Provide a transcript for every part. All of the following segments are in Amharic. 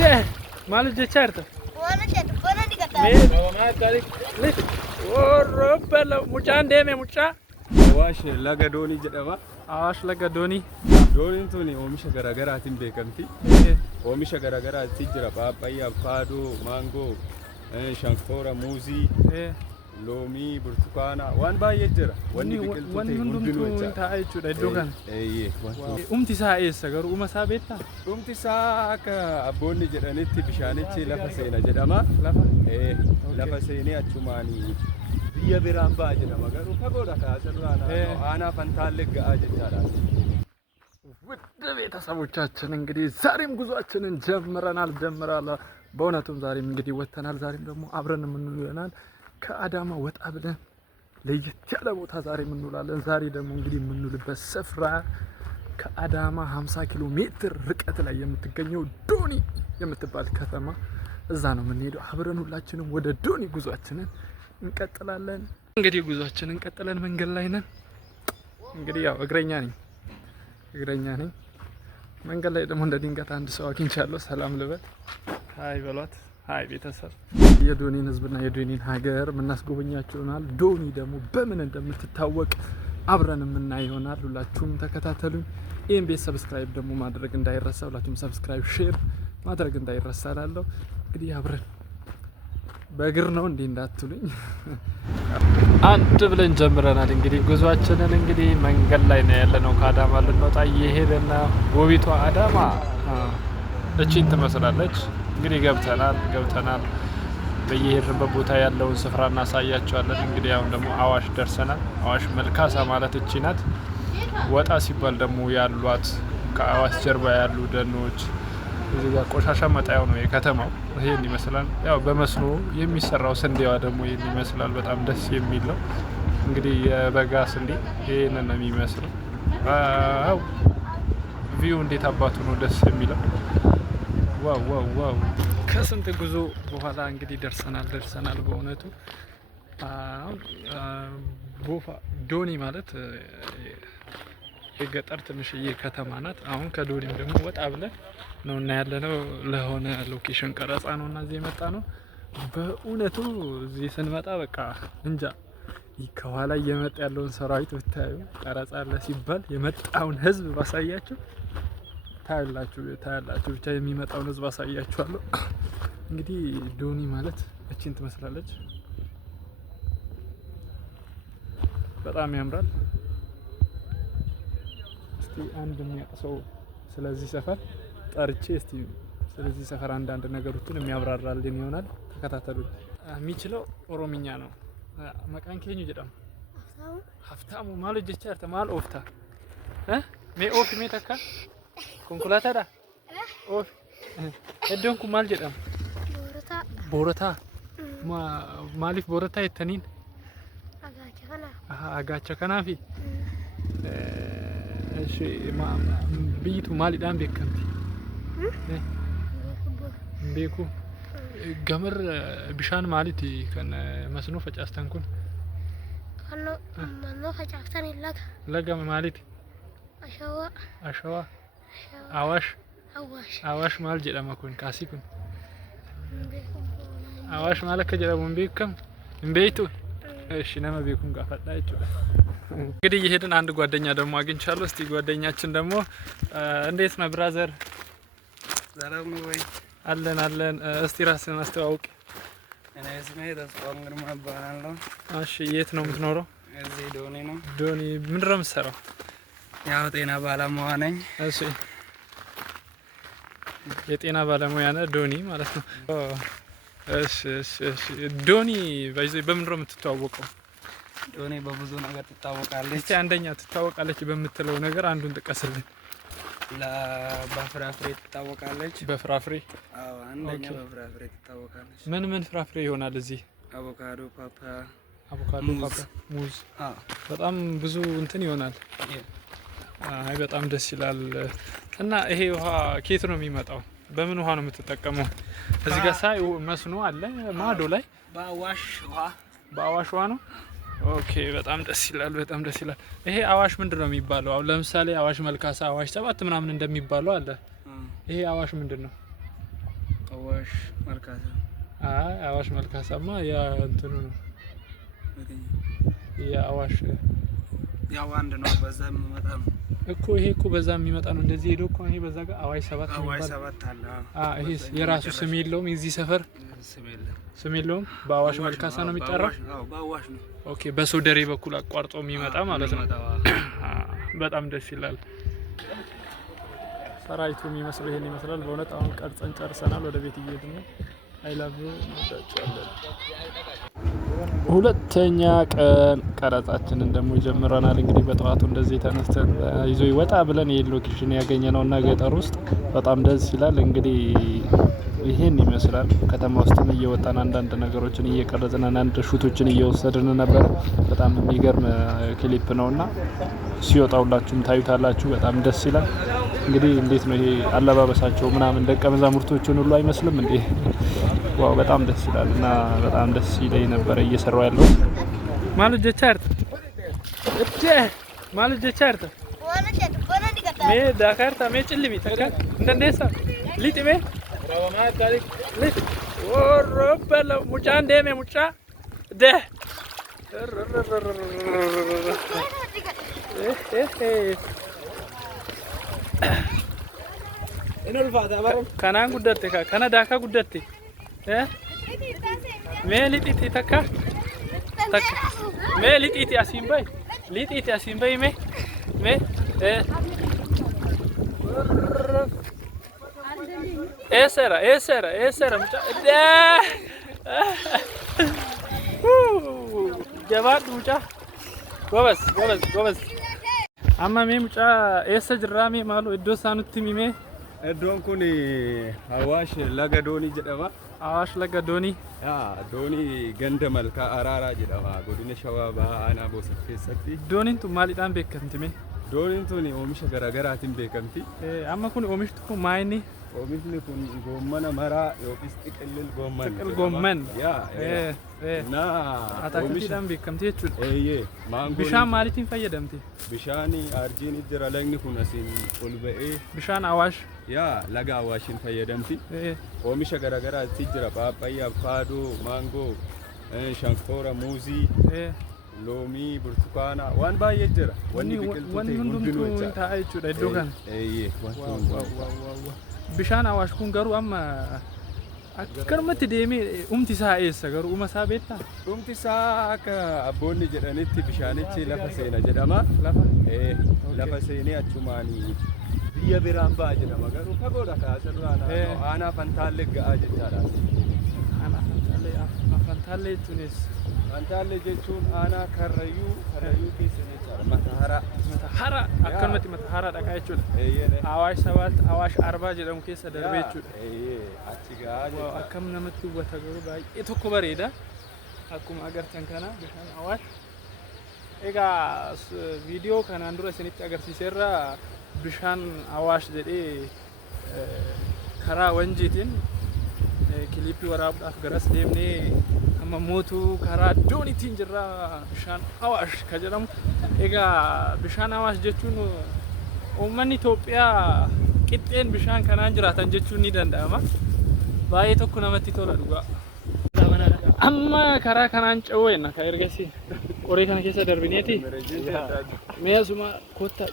C'è, male certo. Buona di Me, ma tali. Oh, bello, mucaan deeme mucaa. Awaash laga doonii jedhama. Awaash laga doonii. Dooniin tuni oomisha garaagaraatiin beekamti. Oomisha garaagaraatti jira. Paappayyaa, avokaadoo, maangoo, shankoora, muuzii, loomii, burtukaana waan baay'ee jira. Wanni biqiltuu ta'e hundinuu taa'aa jechuudha iddoo kana. Umti isaa eessa garuu uma isaa beektaa? Umti isaa akka abboonni jedhanitti bishaanichi lafa seena jedhama. Lafa seenee achumaanii biyya biraan ba'a jedhama. Garuu fagoodha kaasirraan aanaa fantaalee ga'aa jechaadha. ውድ ቤተሰቦቻችን እንግዲህ ዛሬም ጉዟችንን ጀምረናል። በእውነቱም ዛሬም እንግዲህ ወጥተናል። ዛሬም ደግሞ አብረን የምንውለናል ከአዳማ ወጣ ብለን ለየት ያለ ቦታ ዛሬ የምንውላለን። ዛሬ ደግሞ እንግዲህ የምንውልበት ስፍራ ከአዳማ 50 ኪሎ ሜትር ርቀት ላይ የምትገኘው ዶኒ የምትባል ከተማ እዛ ነው የምንሄደው። አብረን ሁላችንም ወደ ዶኒ ጉዟችንን እንቀጥላለን። እንግዲህ ጉዟችንን እንቀጥለን መንገድ ላይ ነን። እንግዲህ ያው እግረኛ ነኝ መንገድ ላይ ደግሞ እንደ ድንገት አንድ ሰው አግኝቻለሁ። ሰላም ልበል፣ ሃይ በሏት። ሃይ ቤተሰብ። የዶኒን ህዝብና የዶኒን ሀገር የምናስጎበኛችሁ ይሆናል። ዶኒ ደግሞ በምን እንደምትታወቅ አብረን የምናይ ይሆናል። ሁላችሁም ተከታተሉኝ። ይህን ቤት ሰብስክራይብ ደግሞ ማድረግ እንዳይረሳ። ሁላችሁም ሰብስክራይብ፣ ሼር ማድረግ እንዳይረሳ እላለሁ። እንግዲህ አብረን በእግር ነው እንዴ እንዳትሉኝ፣ አንድ ብለን ጀምረናል። እንግዲህ ጉዟችንን እንግዲህ መንገድ ላይ ነው ያለነው። ከአዳማ ልንወጣ እየሄድን ነው። ውቢቷ አዳማ እቺን ትመስላለች። እንግዲህ ገብተናል። በየሄድንበት ቦታ ያለውን ስፍራ እናሳያቸዋለን። እንግዲህ አሁን ደግሞ አዋሽ ደርሰናል። አዋሽ መልካሳ ማለት እቺ ናት። ወጣ ሲባል ደግሞ ያሏት ከአዋሽ ጀርባ ያሉ ደኖች፣ እዚህ ጋር ቆሻሻ መጣያው ነው የከተማው። ይሄን ይመስላል። ያው በመስኖ የሚሰራው ስንዴዋ ደግሞ ይሄን ይመስላል። በጣም ደስ የሚል ነው። እንግዲህ የበጋ ስንዴ ይሄንን ነው የሚመስለው። ዋው ቪው እንዴት አባቱ ነው ደስ የሚለው። ዋው ከስንት ጉዞ በኋላ እንግዲህ ደርሰናል። በእውነቱ ቦፋ ዶኒ ማለት የገጠር ትንሽዬ ከተማ ናት። አሁን ከዶኒም ደግሞ ወጣ ብለን ነው እና ያለነው ለሆነ ሎኬሽን ቀረጻ ነው እና እዚህ የመጣ ነው። በእውነቱ እዚህ ስንመጣ በቃ እንጃ ከኋላ እየመጣ ያለውን ሰራዊት ብታዩ፣ ቀረጻ አለ ሲባል የመጣውን ህዝብ ባሳያችሁ ታያላችሁ። ብቻ የሚመጣውን ህዝብ አሳያችኋለሁ። እንግዲህ ዶኒ ማለት እቺን ትመስላለች። በጣም ያምራል። እስቲ አንድ የሚያውቅ ሰው ስለዚህ ሰፈር ጠርቼ እስቲ ስለዚህ ሰፈር አንዳንድ ነገሮችን የሚያብራራልን ይሆናል። ተከታተሉ። የሚችለው ኦሮምኛ ነው። መቃን ከኙ ጀዳም ሀፍታሙ ማለት ጀቻርተ ማል ኦፍታ ሜ ኦፍ ሜተካ ኮንኩላታዳ ኦፍ እዶንኩ ማል ጀዳም ቦረታ ማሊፍ ቦረታ የተኒን አጋቸ ከናፊ እሺ ቢቱ ማሊዳን ቤከምቲ ቤኩ ገመር ቢሻን ማለት ከነ መስኖ ፈጫስተን ኩን ከነ መስኖ ፈጫስተን ለጋ ማለት አሸዋ አዋሽ ማል ጀዳማ ኩን ካሲ ኩን አዋሽ ማለት ከጀዳሙን ቤከም እንቤቱ እሺ ነመ ቤኩን ጋፈዳ ይችላል። እንግዲህ እየሄድን አንድ ጓደኛ ደግሞ አግኝቻለሁ። እስቲ ጓደኛችን ደግሞ እንዴት ነው ብራዘር? ሰላም ነው ወይ? አለን። እስቲ ራስህን አስተዋውቅ። እኔ ስሜ ተስፋው ግርማ እባላለሁ። እሺ የት ነው የምትኖረው? እዚህ ዶኒ ነው። ዶኒ ምንድን ነው የምትሰራው? ያው ጤና ባለሙያ ነኝ። እሺ የጤና ባለሙያ ነህ ዶኒ ማለት ነው። እሺ ዶኒ በምንድን ነው የምትተዋወቀው? ዶኒ በብዙ ነገር ትታወቃለች። እስቲ አንደኛ ትታወቃለች በምትለው ነገር አንዱን ጥቀስልን። በፍራፍሬ ትታወቃለች። በፍራፍሬ? አዎ አንደኛ በፍራፍሬ ትታወቃለች። ምን ፍራፍሬ ይሆናል እዚህ? አቮካዶ፣ ፓፓያ፣ ሙዝ። በጣም ብዙ እንትን ይሆናል። አይ በጣም ደስ ይላል። እና ይሄ ውሃ ከየት ነው የሚመጣው? በምን ውሃ ነው የምትጠቀመው? እዚህ ጋር ሳይ መስኖ አለ ማዶ ላይ። በአዋሽ ውሃ ነው። ኦኬ በጣም ደስ ይላል። ይሄ አዋሽ ምንድነው የሚባለው? አሁን ለምሳሌ አዋሽ መልካሳ፣ አዋሽ 7 ምናምን እንደሚባለው አለ። ይሄ አዋሽ ምንድነው? አዋሽ መልካሳ አይ አዋሽ መልካሳማ ያ እንትኑ ነው የአዋሽ ያው አንድ ነው። በዛ የሚመጣ ነው እኮ ይሄ እኮ በዛ የሚመጣ ነው። እንደዚህ ሄዶ እኮ ይሄ በዛ ጋር አዋሽ 7 ነው። አዋሽ 7 አለ። ይሄ የራሱ ስም የለውም። የዚህ ሰፈር ስም የለውም። በአዋሽ መልካሳ ነው የሚጠራው። በአዋሽ ነው። ኦኬ በሶደሬ በኩል አቋርጦ የሚመጣ ማለት ነው። በጣም ደስ ይላል። ሰራዊቱ የሚመስለው ይሄን ይመስላል። በእውነት አሁን ቀርጸን ጨርሰናል። ወደ ቤት እየሄድን ነው። አይ ላቭ ዩ እንወዳችኋለን። ሁለተኛ ቀን ቀረጻችንን ደግሞ ጀምረናል። እንግዲህ በጠዋቱ እንደዚህ ተነስተን ይዞ ይወጣ ብለን ይሄን ሎኬሽን ያገኘነው እና ገጠር ውስጥ በጣም ደስ ይላል። እንግዲህ ይሄን ይመስላል። ከተማ ውስጥም እየወጣን አንዳንድ ነገሮችን እየቀረጽን አንዳንድ ሹቶችን እየወሰድን ነበር። በጣም የሚገርም ክሊፕ ነውና ሲወጣውላችሁም ታዩታላችሁ። በጣም ደስ ይላል። እንግዲህ እንዴት ነው ይሄ አለባበሳቸው ምናምን ደቀ መዛሙርቶቹን ሁሉ አይመስልም እንዴ? ዋው በጣም ደስ ይላል እና በጣም ደስ ይለኝ ነበር እየሰራው ያለው ማለት ጀቻርት ማለት ጀቻርት ሜ ዳካርታ ሜ ጭልሚ ተካ እንደንዴሳ ሊጥሜ ሊጥ ወሮበለ ሙጫ እንደሜ ሙጫ ደ kanaan guddatte kana daakaa guddatte mee lixiiti takka mee lixiiti asiin bahi lixiiti asiin bahi mee eessera jabaadhu mucaa gobas amma mee mucaa eessa jirraa mee maaloo iddoo isaa nutti himee. Iddoon kun Awaash Laga Doonii jedhama. Awaash Laga Doonii. Doonii ganda malkaa Araaraa jedhama. Godina Shawaa Bahaa Aanaa Boosaaf keessatti. Dooniin tun maaliidhaan beekamti mee? Dooniin tun oomisha garaagaraatiin beekamti. Amma kun oomishtu kun maayini? Oomishni kun goommana maraa yookiis xiqillil goomman. Xiqil goomman. Ataakiltiidhaan beekamti jechuudha. Maangoon. Bishaan maaliitiin fayyadamti? Bishaan arjiin jira lagni kun asiin ol ba'ee. Bishaan Awaash. Laga Awaashiin fayyadamti. Oomisha garaagaraatti jira. Paappayyaa, avokaadoo, maangoo, shankoora, muuzii, loomii, burtukaana waan baay'ee jira. Wanni biqiltuu hundinuu taa'aa jechuudha iddoo kana. Bishaan Awaash kun garuu amma akkanumatti deemee umti isaa eessa garuu uma isaa beektaa? Umti isaa akka abboonni jedhanitti bishaanichi lafa seena jedhama. Lafa seenee achumaanii biyya biraan ba'a jedhama. Garuu fagoodha kaasirraa aanaa Fantaallee ga'aa jechaadha. Aanaa Fantaallee jechuunis? Fantaallee jechuun aanaa Karrayyuu keessa jechaadha. Matahara akkanumatti Matahara dhaqaa jechuudha. Awaash 7 Awaash 40 jedhamu keessa darbee jechuudha. Achi ga'aa jechuudha. Akkam namatti hubata garuu baay'ee tokko bareeda. Akkuma agartan kana bishaan Awaash. Egaa viidiyoo kanaan dura isinitti agarsiiseerra bishaan Awaash jedhee karaa Wanjiitiin kilippii waraabuudhaaf garas deemnee amma mootuu karaa Dooniitiin jirra bishaan Awaash ka jedhamu. Egaa bishaan Awaash jechuun uummanni Itoophiyaa qixxeen bishaan kanaan jiraatan jechuun ni danda'ama. Baay'ee tokko namatti tola dhugaa. Amma karaa kanaan cawweena ka ergasii qoree kana keessa darbineeti. Mee asuma kottaa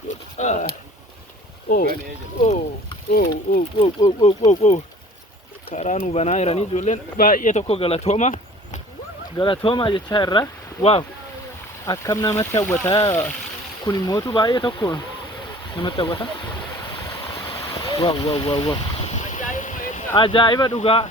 karaa nu banaa jiranii ijoolleen baay'ee tokko galatooma jechaa irra waaw akkam namatti hawwata kun immootu baay'ee tokko namatti hawwata waaw ajaa'iba dhugaa